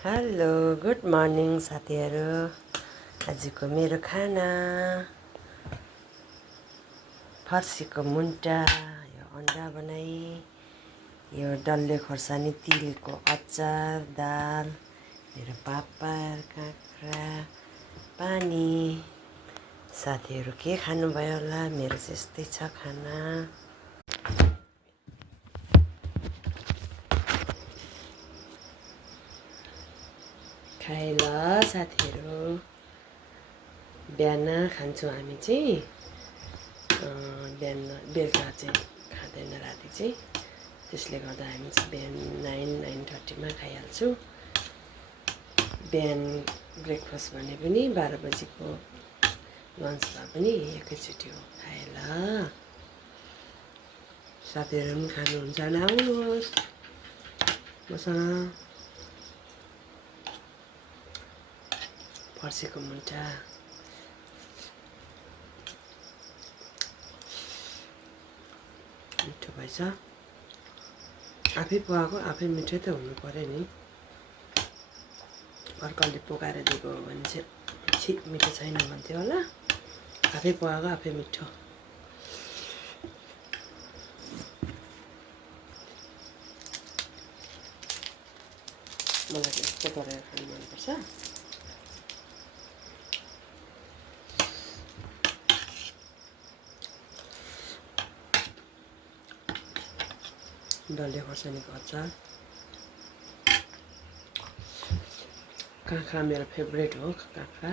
Hello good morning साथीहरू। आजको मेरो खाना फर्सीको मुन्टा, यो अन्डा बनाई, यो डल्ले खोर्सानी तिलको अचार, दाल, मेरो पापड, काँक्रा, पानी। साथीहरू के खानुभयो होला? मेरो चाहिँ यस्तै छ खाना। खाए ल साथीहरू, बिहान खान्छौँ हामी चाहिँ। बिहान बेलुका चाहिँ खाँदैन, राति चाहिँ। त्यसले गर्दा हामी चाहिँ बिहान 9:30मा खाइहाल्छौँ। बिहान ब्रेकफास्ट भने पनि 12 बजीको, लन्च भए पनि एकैचोटि हो। खाए ल साथीहरू पनि खानुहुन्छ भने आउनुहोस् मसँग। फर्सीको मुन्टा मिठो भएछ। आफै पकाएको आफै मिठो त हुनु पर्यो नि। अर्कोले पकाएर दिएको हो भने चाहिँ छि मिठो छैन भन्थ्यो होला। आफै पकाएको आफै मिठो। मलाई यस्तो गरेर खानु मनपर्छ। डल्ले खोर्सानीको अचार, काँक्रा मेरो फेभरेट हो। काँक्रा